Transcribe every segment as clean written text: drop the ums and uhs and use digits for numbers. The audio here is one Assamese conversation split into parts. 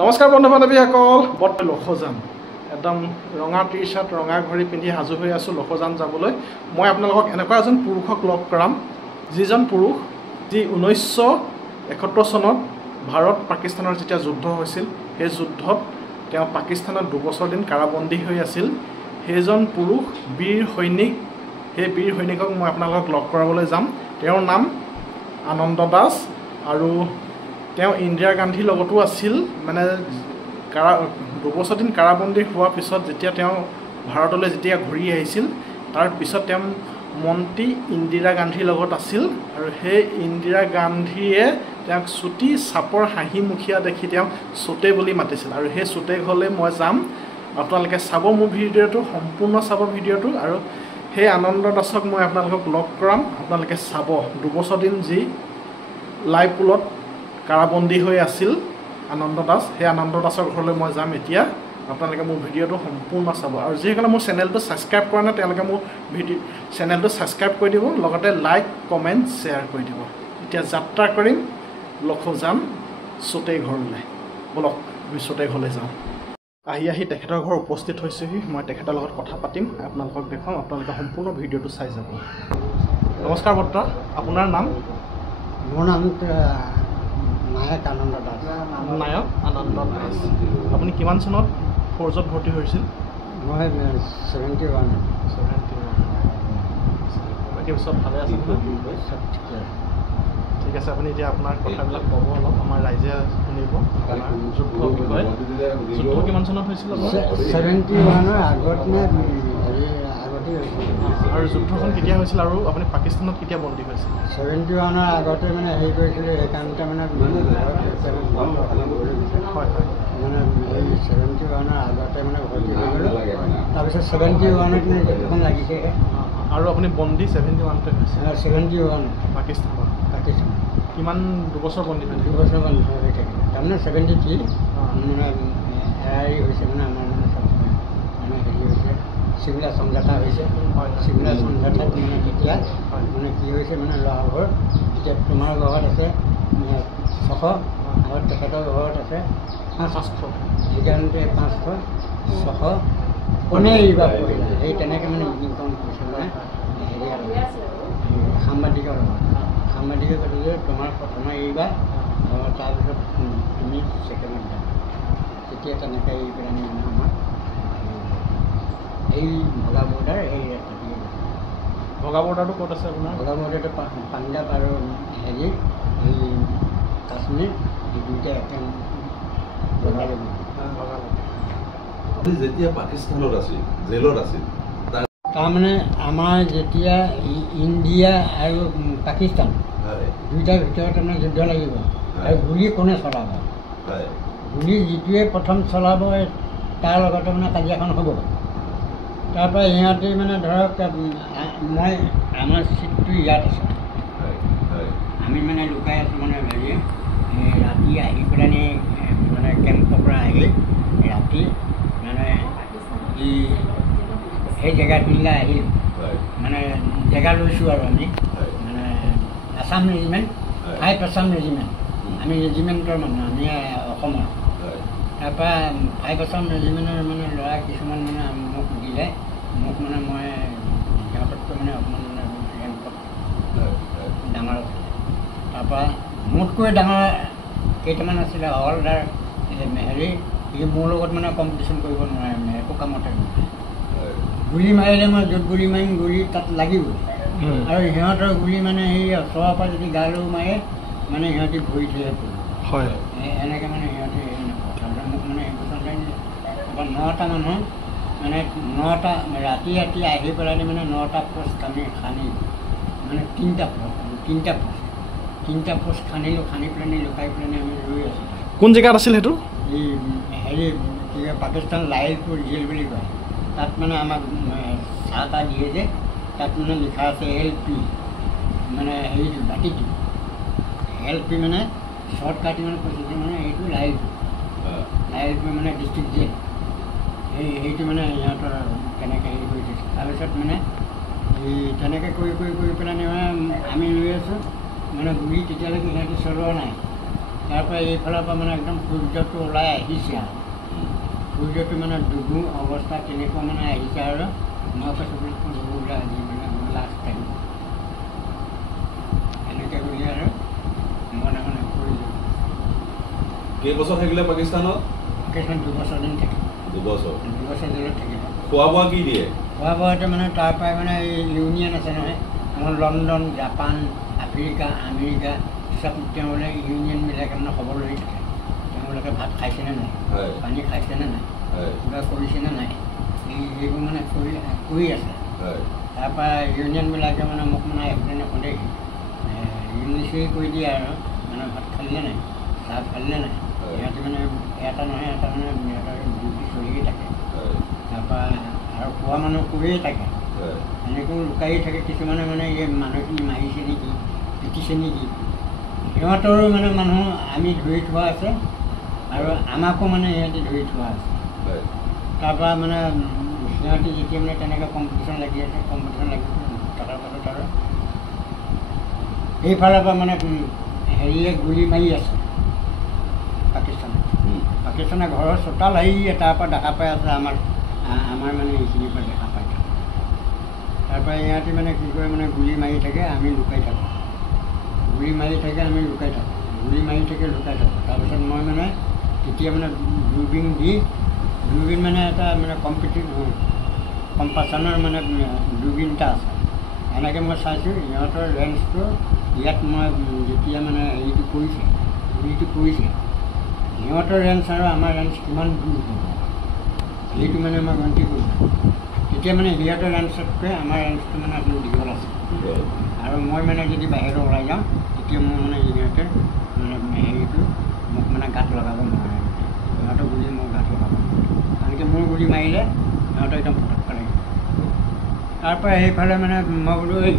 নমস্কাৰ বন্ধু বান্ধৱীসকল, বৰ্ত লখজান একদম ৰঙা টি চাৰ্ট ৰঙা ঘড়ী পিন্ধি সাজু হৈ আছোঁ লখজান যাবলৈ। মই আপোনালোকক এনেকুৱা এজন পুৰুষক লগ কৰাম, যিজন পুৰুষ যি 1971 চনত ভাৰত পাকিস্তানৰ যেতিয়া যুদ্ধ হৈছিল, সেই যুদ্ধত তেওঁ পাকিস্তানত 2 বছৰ দিন কাৰাবন্দী হৈ আছিল। সেইজন পুৰুষ বীৰ সৈনিক, সেই বীৰ সৈনিকক মই আপোনালোকক লগ কৰাবলৈ যাম। তেওঁৰ নাম আনন্দ দাস আৰু তেওঁ ইন্দিৰা গান্ধীৰ লগতো আছিল। মানে 2 বছৰ দিন কাৰাবন্দী হোৱাৰ পিছত যেতিয়া তেওঁ ভাৰতলৈ যেতিয়া ঘূৰি আহিছিল, তাৰ পিছত তেওঁ মন্ত্ৰী ইন্দিৰা গান্ধীৰ লগত আছিল আৰু সেই ইন্দিৰা গান্ধীয়ে তেওঁক চুটি চাপৰ হাঁহিমুখীয়া দেখি তেওঁক চুটে বুলি মাতিছিল। আৰু সেই চুটে ঘৰলৈ মই যাম, আপোনালোকে চাব মোৰ ভিডিঅ'টো, সম্পূৰ্ণ চাব ভিডিঅ'টো। আৰু সেই আনন্দ দাসক মই আপোনালোকক লগ কৰাম, আপোনালোকে চাব 2 বছৰ দিন যি লাইপুলত কাৰাবন্দী হৈ আছিল আনন্দ দাস। সেই আনন্দ দাসৰ ঘৰলৈ মই যাম এতিয়া। আপোনালোকে মোৰ ভিডিঅ'টো সম্পূৰ্ণ চাব আৰু যিসকলে মোৰ চেনেলটো ছাবস্ক্ৰাইব কৰা নাই তেওঁলোকে মোৰ চেনেলটো ছাবস্ক্ৰাইব কৰি দিব, লগতে লাইক কমেণ্ট শ্বেয়াৰ কৰি দিব। এতিয়া যাত্ৰা কৰিম লখজান চুটে ঘৰলৈ। বলক আমি চুটে ঘৰলৈ যাওঁ। আহি তেখেতৰ ঘৰ উপস্থিত হৈছেহি। মই তেখেতৰ লগত কথা পাতিম, আপোনালোকক দেখুৱাম, আপোনালোকে সম্পূৰ্ণ ভিডিঅ'টো চাই যাব। নমস্কাৰ বৰ্তা, আপোনাৰ নাম? মোৰ নাম নায়ক আনন্দ দাস। নায়ক আনন্দ দাস। আপুনি কিমান চনত ফৌজত ভৰ্তি হৈছিল? মই 71। বাকী পিছত ভালে আছে নহয়? ঠিক আছে, আপুনি এতিয়া আপোনাৰ কথাবিলাক ক'ব অলপ, আমাৰ ৰাইজে শুনিব। যুদ্ধৰ বিষয়ে, যুদ্ধ কিমান চনত হৈছিল? 71ৰ আগত নে আগতে হৈছিল? আৰু যুদ্ধখন কেতিয়া হৈছিল আৰু আপুনি পাকিস্তানত কেতিয়া বন্দী হৈছিল? 71ৰ আগতে মানে হেৰি কৰিছিলে, সেইকাৰণতে মানে হয় হয়, মানে এই 71ৰ আগতে মানে ভৰ্তি হৈ গ'লোঁ। তাৰপিছত 71ত মানে যুদ্ধখন লাগিছে। আৰু আপুনি বন্দী 71তে হৈছে? 71 পাকিস্তানত। কিমান 2 বছৰ বন্দী হৈ 2 বছৰ বন্ধ হৈ থাকিলে। তাৰমানে 73 মানে এৰাই হৈছে, মানে আমাৰ মানে চব মানে হেৰি হৈছে, চিমলা সমঝাতা হৈছে। চিমলা সমঝাতাত মানে তেতিয়া মানে কি হৈছে, মানে ল'ৰাবোৰ এতিয়া তোমাৰ ঘৰত আছে 600, আৰু তেখেতৰ ঘৰত আছে 500, সেইকাৰণতে 500 600 কোনে এইবাৰ কৰিলে, সেই তেনেকৈ মানে মিটিংখন কৰিছে। মানে হেৰি সাংবাদিকৰ লগত সাংবাদিকে কৈছে যে তোমাৰ প্ৰথমে এইবাৰ, তাৰপিছত তুমি ছেকেণ্ডত যাবা। তেতিয়া তেনেকৈ এই পেলাই মানে আমাক এই ভগা বৰ্ডাৰ এই ৰাতি। ভগা বৰ্ডাৰটো ক'ত আছে আপোনাৰ? ভগা বৰ্ডাৰটো পাঞ্জাৱ আৰু হেৰি এই কাশ্মীৰ, এই দুইটা একে বৰ্ডাৰ। যেতিয়া পাকিস্তানত আছিল, জেলত আছিল, তাৰমানে আমাৰ যেতিয়া ইণ্ডিয়া আৰু পাকিস্তান দুইটাৰ ভিতৰত মানে যুদ্ধ লাগিব, আৰু গুলি কোনে চলাব, গুলি যিটোৱে প্ৰথম চলাব তাৰ লগতে মানে কাজিয়াখন হ'ব। তাৰপৰা ইহঁতে মানে ধৰক মই আমাৰ চিটটো ইয়াত আছে, আমি মানে লুকাই আছোঁ। মানে হেৰি ৰাতি আহি পেলাই মানে কেম্পৰ পৰা আহি ৰাতি মানে সেই জেগাখিনিলৈ আহিলোঁ, মানে জেগা লৈছোঁ আৰু আমি মানে আছাম ৰেজিমেণ্ট, 5 আছাম ৰেজিমেণ্ট, আমি ৰেজিমেণ্টৰ মানুহ, আমি অসমৰ। তাৰপৰা 5 আছাম ৰেজিমেণ্টৰ মানে ল'ৰা কিছুমান মানে মোক দিলে, মোক মানে মই সিহঁততকৈ মানে অকণমান মানে ৰেংকত ডাঙৰ আছিলে। তাৰপৰা মোতকৈ ডাঙৰ কেইটামান আছিলে হলদাৰ হেৰি, সি মোৰ লগত মানে কম্পিটিশ্যন কৰিব নোৱাৰে, মানে একো কামতে নোৱাৰে। গুলি মাৰিলে মই য'ত গুলি মাৰিম গুলি তাত লাগিবই, আৰু সিহঁতৰ গুলি মানে সেই ওচৰৰ পৰা যদি গালৈও মাৰে মানে সিহঁতি ভৰি থৈহে পৰিব। হয়, এনেকৈ মানে সিহঁতে হেৰি নকৰে। মোক মানে এইটো 9টা মানুহ মানে 9টা ৰাতি আহি পেলাই মানে 9টা পোষ্ট আমি খান্দি, মানে 3টা পোষ্ট খান্দিলোঁ, খান্দি পেলাই লুকাই পেলাই আমি ৰৈ আছোঁ। কোন জেগাত আছিল সেইটো? এই হেৰি কি কয় পাকিস্তান লাইলপুৰ জেল বুলি কয়। তাত মানে আমাক চাহ তাহ দিয়ে যে, তাত মানে লিখা আছে LP, মানে হেৰিটো বাতিটো LP মানে শ্বৰ্ট কাটি মানে কৈছে যে মানে এইটো লাইলপুৰ মানে ডিষ্ট্ৰিক্ট জেল। সেইটো মানে সিহঁতৰ কেনেকৈ হেৰি কৰি দিছে। তাৰপিছত মানে এই তেনেকৈ কৰি পেলাই মানে আমি লৈ আছোঁ, মানে গুলি তেতিয়ালৈকে সিহঁতি চলোৱা নাই। তাৰপৰা এইফালৰ পৰা মানে একদম সূৰ্যটো ওলাই আহিছে আৰু সূৰ্যটো মানে ডুবু অৱস্থা কেনেকুৱা মানে আহিছে আৰু মই কৈছোঁ বুলি ওলাই আহি মানে লাষ্ট টাইম এনেকৈ বুলি আৰু মনে মনে কৰিলোঁ। কেইবছৰ থাকিলে পাকিস্তানত? পাকিস্তান 2 বছৰ দিন থাকিল। 2 বছৰ? 2 বছৰ জেলত থাকিলে। খোৱা বোৱা কি দিয়ে? খোৱা বোৱাটো মানে তাৰ পৰাই মানে এই ইউনিয়ন আছে নহয়, আমাৰ লণ্ডন, জাপান, আফ্ৰিকা, আমেৰিকা চব তেওঁলোকে ইউনিয়নবিলাকে মানে খবৰ লৈ থাকে। তেওঁলোকে ভাত খাইছেনে নাই, পানী খাইছেনে নাই, কিবা কৰিছেনে নাই, এইবোৰ মানে কৰি আছে। তাৰপৰা ইউনিয়নবিলাকে মানে মোক মানে একদিনে সোধেহি ইংলিছেই কৈ দিয়ে আৰু মানে ভাত খালিনে নাই, চাহ খালিনে নাই। সিহঁতে মানে এটা নহয় এটা মানে সিহঁতৰ ডিউটি চলিয়ে থাকে। তাৰপৰা আৰু খোৱা মানুহ কৰিয়ে থাকে, এনেকৈও লুকাই থাকে। কিছুমানে মানে এই মানুহখিনি মাৰিছে নেকি, পিটিছে নেকি, সিহঁতৰো মানে মানুহ আমি ধৰি থোৱা আছে আৰু আমাকো মানে সিহঁতে ধৰি থোৱা আছে। তাৰপৰা মানে সিহঁতে যেতিয়া মানে তেনেকৈ কম্পিটিশ্যন লাগি আছে, কম্পিটিশ্যন লাগি থকাৰ পাছত আৰু এইফালৰ পৰা মানে হেৰিয়ে গুলি মাৰি আছে পাকিস্তানে ঘৰৰ চোতাল আহি তাৰপৰা দেখা পাই আছে আমাৰ মানে এইখিনিৰ পৰা দেখা পাই থাকে। তাৰপৰা ইহঁতে মানে কি কৰে মানে গুলি মাৰি থাকে, আমি লুকাই থাকোঁ, গুলি মাৰি থাকে, আমি লুকাই থাকোঁ, গুলি মাৰি থাকে, লুকাই থাকোঁ। তাৰপিছত মই মানে তেতিয়া মানে দূৰবীণ মানে এটা মানে কম্পাছনৰ মানে দূৰবীণ এটা আছে। এনেকৈ মই চাইছোঁ সিহঁতৰ ৰেঞ্জটো ইয়াত মই যেতিয়া মানে হেৰিটো কৰিছে, গুলিটো কৰিছে, সিহঁতৰ ৰেঞ্জ আৰু আমাৰ ৰেঞ্জ কিমান দূৰ হ'ব সেইটো মানে মই গন্তি কৰিছোঁ। তেতিয়া মানে সিহঁতৰ ৰেঞ্জতকৈ আমাৰ ৰেঞ্জটো মানে অকণমান দীঘল আছে। আৰু মই মানে যদি বাহিৰত ওলাই যাওঁ তেতিয়া মোৰ মানে সিহঁতে মানে হেৰিটো মোক মানে গাত লগাব নোৱাৰে, সিহঁতৰ গুলি মোৰ গাত লগাব নোৱাৰে। কাৰণ কি মোৰ গুলি মাৰিলে সিহঁতৰ একদম ফটককৈ লাগিব। তাৰপৰা সেইফালে মানে মই বোলো এই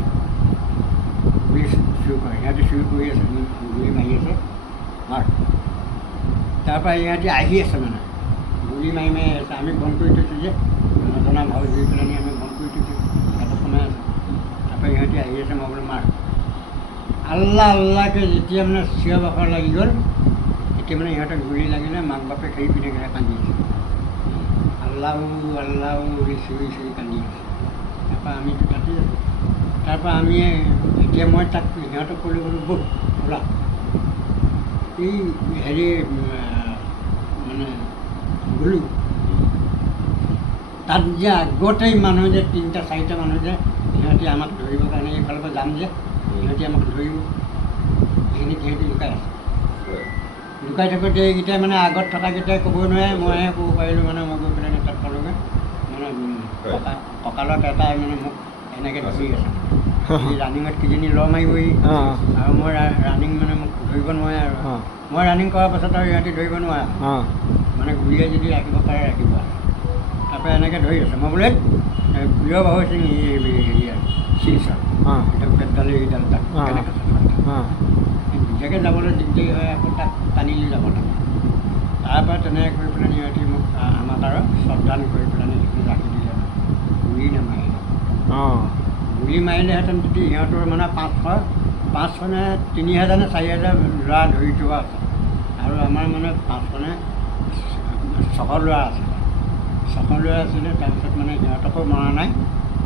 গুলি চুৰ কৰে, সিহঁতে চুৰ কৰি আছে, গুলি মাৰি আছে মাৰ। তাৰপৰা ইহঁতে আহি আছে মানে গুলি মাৰি আছে, আমি বন্ধ কৰি থৈছোঁ যে নজনা ভাও ধৰি পেলাই আমি বন্ধ কৰি থৈছোঁ, সিহঁতে সোমাই আছে। তাৰপৰা ইহঁতে আহি আছে, মই বোলো মাৰ। আল্লাহ আল্লাহকৈ যেতিয়া মানে চিঞৰ বাখৰ লাগি গ'ল তেতিয়া মানে সিহঁতক গুলি লাগিলে, মাক বাপেক সেই পিনে কান্দি আছে, আল্লাহ আল্লাহ চিঞৰি চিঞৰি কান্দি আছে। তাৰপৰা আমিতো তাতে আছোঁ। তাৰপৰা আমি এতিয়া মই তাক সিহঁতক ক'লোঁ বোলো ব'ল ওলা, এই হেৰি মানে গ'লোঁ তাত যে আগতেই মানুহ যে 3-4টা মানুহ যে সিহঁতে আমাক ধৰিবৰ কাৰণে এইফালৰ পৰা যাম যে সিহঁতে আমাক ধৰিব, সেইখিনি সিহঁতে লুকাই আছে। লুকাই থাকোঁতে এইকেইটাই মানে আগত থকাকেইটাই ক'ব নোৱাৰে, মইহে ক'ব পাৰিলোঁ। মানে মই গৈ পেলাই তাত পালোঁগৈ, মানে কঁকালত এটাই মানে মোক এনেকৈ ধৰি আছে। এই ৰানিঙত কিজনী ল মাৰিবহি আৰু মই ৰানিং মানে মোক ধৰিব নোৱাৰে। আৰু মই ৰানিং কৰাৰ পাছত আৰু সিহঁতে ধৰিব নোৱাৰে, মানে গুলিয়াই যদি ৰাখিব পাৰে ৰাখিব। তাৰপৰা এনেকৈ ধৰি আছে। মই বোলে প্ৰিয় বাবু সিং হেৰি আৰু শিলচৰ একদম পেটডালে এইডাল তাক কেনেকৈ বিজেকে যাবলৈ দিগদাৰী হয়, আকৌ তাক টানি লৈ যাব লাগে। তাৰপৰা তেনেকৈ কৰি পেলাই সিহঁতে মোক আমাক আৰু সাৱধান কৰি পেলাই সেইখিনি ৰাখি দিলে, গুলি নামাৰিলে। গুলি মাৰিলেহেঁতেন যদি সিহঁতৰ মানে 500 নে 3000 নে 4000 ল'ৰা ধৰি থোৱা আছে, আৰু আমাৰ মানে 500 নে 600 ল'ৰা আছিলে। 600 ল'ৰা আছিলে। তাৰপিছত মানে সিহঁতকো মৰা নাই,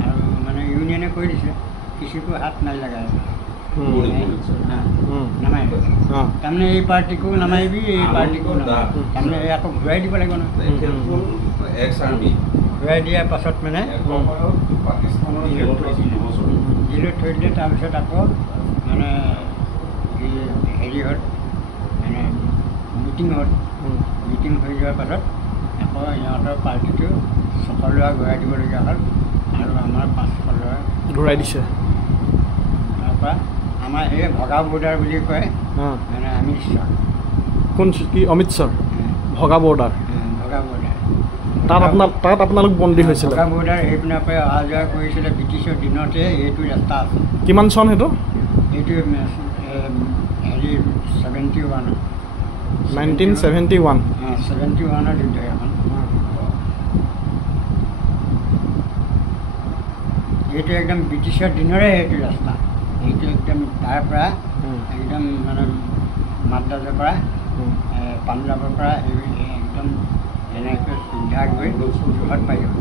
আৰু মানে ইউনিয়নে কৈ দিছে কিছুকো হাত নাই লগাই নামাৰিব। তাৰমানে এই পাৰ্টিকো নামাৰিবি, এই পাৰ্টিকো নামাৰিবি, তাৰমানে আকৌ ঘূৰাই দিব লাগিব নহয়। ঘূৰাই দিয়াৰ পাছত মানে জেলত থৈ দিলে। তাৰপিছত আকৌ মানে হেৰি হ'ল, মানে মিটিং হৈ যোৱাৰ পাছত আকৌ সিহঁতৰ পাৰ্টিটো 600 ল'ৰা ঘূৰাই দিবলগীয়া হ'ল, আৰু আমাৰ 500 ল'ৰা ঘূৰাই দিছে। তাৰপৰা আমাৰ সেই ভগা বৰ্ডাৰ বুলি কয়, মানে অমৃতসৰ। কোন কি অমৃতসৰ? ভগা বৰ্ডাৰ। ভগা বৰ্ডাৰ তাত আপোনালোক বন্দী হৈছিলে? ভগা বৰ্ডাৰ সেইপিনৰ পৰা অহা যোৱা কৰিছিলে ব্ৰিটিছৰ দিনতে। এইটো ৰাস্তা আছে। কিমান চন সেইটো? এইটো হেৰি 71 1971 71ৰ যুদ্ধ এখন। এইটো একদম ব্ৰিটিছৰ দিনৰে এইটো ৰাস্তা। এইটো একদম তাৰ পৰা একদম মানে মাদ্ৰাজৰ পৰা পাঞ্জাবৰ পৰা একদম এনেকৈ চিধা গৈ যোৰহাট পাই গ'ল।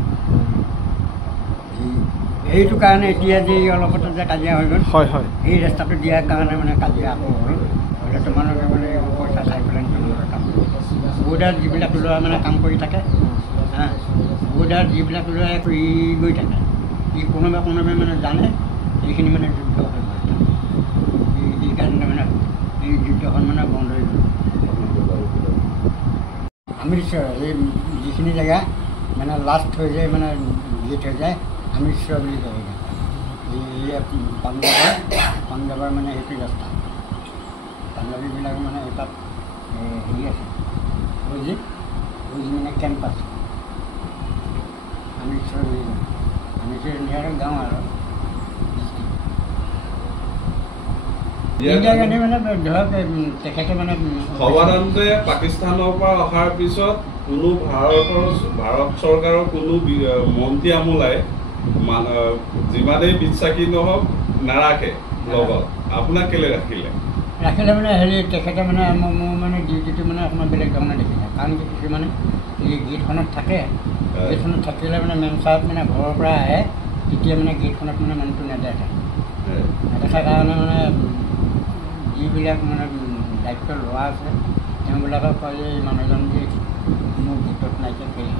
সেইটো কাৰণে এতিয়া যে অলপতে যে কাজিয়া হৈ গ'ল, হয় হয়, এই ৰাস্তাটো দিয়াৰ কাৰণে মানে কাজিয়া আকৌ হ'ল। হ'লে তোমালোকে মানে পইচা চাই পেলাই তোমালোকে কাম বৰ্ডাৰত যিবিলাক ল'ৰা মানে কাম কৰি থাকে, বৰ্ডাৰত যিবিলাক ল'ৰাই কৰি গৈ থাকে, ই কোনোবাই মানে জানে এইখিনি মানে যুদ্ধ হৈ গ'ল। সেইকাৰণে মানে এই যুদ্ধখন মানে বন্ধ হৈ গ'ল। অমৃতসৰ এই যিখিনি জেগা মানে লাষ্ট হৈ যায়, মানে গেট হৈ যায়, অমৃতসৰ বুলি কয়। এই পাঞ্জাবৰ মানে সেইটো ৰাস্তা, পাঞ্জাবীবিলাক মানে এই তাত হেৰি আছে, বুজি মানে কেম্প আছে অমৃতসৰ বুলি কয়। অমৃতসৰ নিয়াৰ গাঁও আৰু সৰ্বানন্দে পাকিস্তানৰ পৰা অহাৰ পিছত কোনো ভাৰত চৰকাৰৰ কোনো মন্ত্ৰী আমোলাই যিমানেই বিশ্বাসী নহওক নাৰাখে লগত, আপোনাক কেলে ৰাখিলে মানে হেৰি তেখেতে মানে মোৰ মানে ডিউটিটো মানে অকণমান বেলেগ ধৰণে দেখিলে। কাৰণ কি কিছুমানে এই গেটখনত থাকে, গেটখনত থাকিলে মানে মেম চাহেব মানে ঘৰৰ পৰা আহে, তেতিয়া মানে গেটখনত মানে মানুহটো নেদেখে। নেদেখাৰ কাৰণে মানে যিবিলাক মানে দায়িত্ব লোৱা আছে তেওঁবিলাকক কয় যে এই মানুহজন যে মোৰ গেটত নাইকিয়া কৰিলে।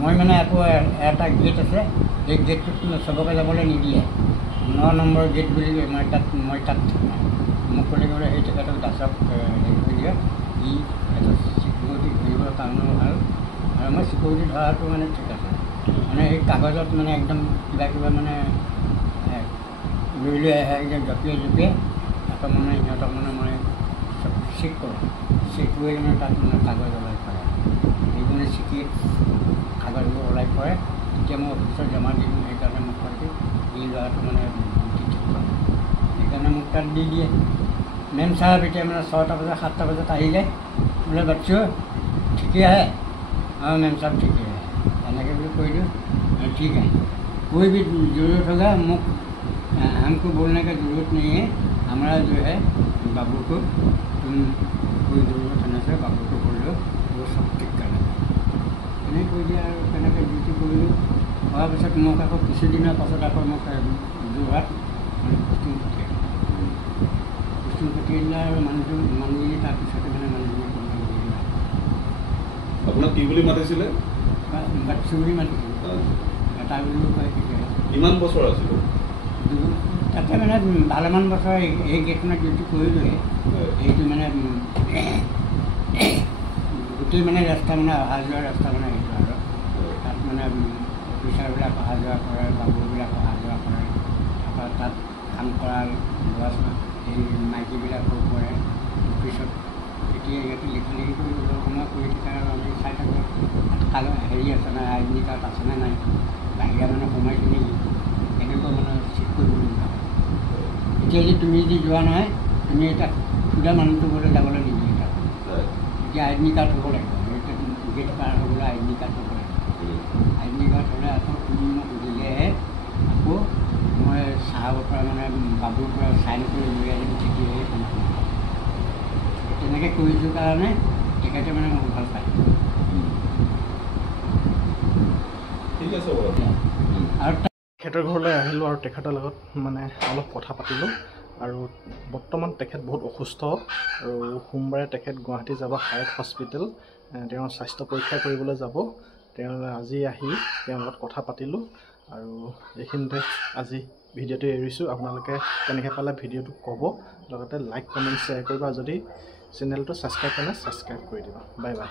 মই মানে আকৌ এটা গেট আছে, এই গেটটোত চবকে যাবলৈ নিদিয়ে, 9 নম্বৰ গেট বুলি মই তাত থাকোঁ। মোক ক'লে গ'লে সেই তেখেতক দাসক হেৰি কৰি দিয়ে, ই এটা চিকিউৰিটি ধৰিবৰ কাৰণেও ভাল, আৰু মই চিকিউৰিটি ধৰাটো মানে ঠিক আছে। মানে সেই কাগজত মানে একদম কিবা মানে লৈ আহে, একদম জঁপিয়াই আকৌ মানে সিহঁতক মানে মই চব চেক কৰোঁ, চেক কৰি মানে তাত মানে কাগজ ওলাই পৰে, সেইকাৰণে চিকি কাগজবোৰ ওলাই পৰে, তেতিয়া মই অফিচত জমা দি দিওঁ। সেইকাৰণে মোক কয় এই ল'ৰাটো মানে ঠিক কৰে, সেইকাৰণে মোক তাত দি দিয়ে। মেম চাহেব এতিয়া মানে 6টা বজাত 7টা বজাত আহি যায়, বোলে বাচ্চো ঠিকে আহে, मेम साहब ठीक है अलग भी कोई ठीक है, कोई भी ज़रूरत होगा हमको बोलने का ज़रूरत नहीं है, हमारा जो है बाबू को तुम कोई ज़रूरत होने से बाबू को बोल लो, वो सब ठीक करना नहीं कोई दिया कहना कि ड्यूटी कर लो। और पास मैं आको किसी दिन पास आको मैं जोरहाट पोस्टिंग पठियाला और मानुजी तार मैंने मानुजी আপোনাক কি বুলি মাতিছিলে? বাচ্চু বুলি মাতিছিল, এটা বুলিও কয়। কিমান বছৰ আছিল তাতে? মানে ভালেমান বছৰ এই গেটখনত ডিউটি কৰিলোৱে। এইটো মানে গোটেই মানে ৰাস্তা মানে অহা যোৱা ৰাস্তা মানে সেইটো, আৰু তাত মানে অফিচাৰবিলাক অহা যোৱা কৰে, বাবুবিলাক অহা যোৱা কৰে, তাৰপৰা তাত কাম কৰা ল'ৰা এই মাইকীবিলাকো কৰে অফিচত। এতিয়া ইয়াতে লিখি কৰি সময় কৰি থাকে, আৰু আমি চাই থাকোঁ হেৰি আছে নাই, আইডি কাৰ্ড আছে নে নাই, বাহিৰা মানে সময়খিনি এনেকুৱা মানে চেক কৰিবলগীয়া হয়। এতিয়া যদি তুমি যদি যোৱা নহয়, তুমি এতিয়া সুধা মানুহটো গ'লে যাবলৈ নিদিয়ে। তাত এতিয়া আইডি কাৰ্ড হ'ব লাগিব, গেট পাৰ হ'বলৈ আইডি কাৰ্ড হ'ব লাগিব। আইডি কাৰ্ড হ'লে আকৌ তুমি মোক দিলেহে আকৌ মই চাহাবৰ পৰা মানে বাবুৰ পৰা চাইন কৰি লৈ আহিম, তেতিয়াহে কামটো তেনেকৈ কৰিছোঁ কাৰণে তেখেতে মানে মোক ভাল পায়। ঠিক আছে বাৰু। আৰু তেখেতৰ ঘৰলৈ আহিলোঁ আৰু তেখেতৰ লগত মানে অলপ কথা পাতিলোঁ। আৰু বৰ্তমান তেখেত বহুত অসুস্থ, আৰু সোমবাৰে তেখেত গুৱাহাটী যাব হায়াত হস্পিটেল, তেওঁৰ স্বাস্থ্য পৰীক্ষা কৰিবলৈ যাব। তেওঁ আজি আহি তেওঁৰ লগত কথা পাতিলোঁ, আৰু এইখিনিতে আজি ভিডিঅ'টো এৰিছোঁ। আপোনালোকে কেনেকৈ পালে ভিডিঅ'টো ক'ব, লগতে লাইক কমেণ্ট শ্বেয়াৰ কৰিব, আৰু যদি চেনেলটো ছাবস্ক্ৰাইব কৰা নাই ছাবস্ক্ৰাইব কৰি দিব। Bye bye.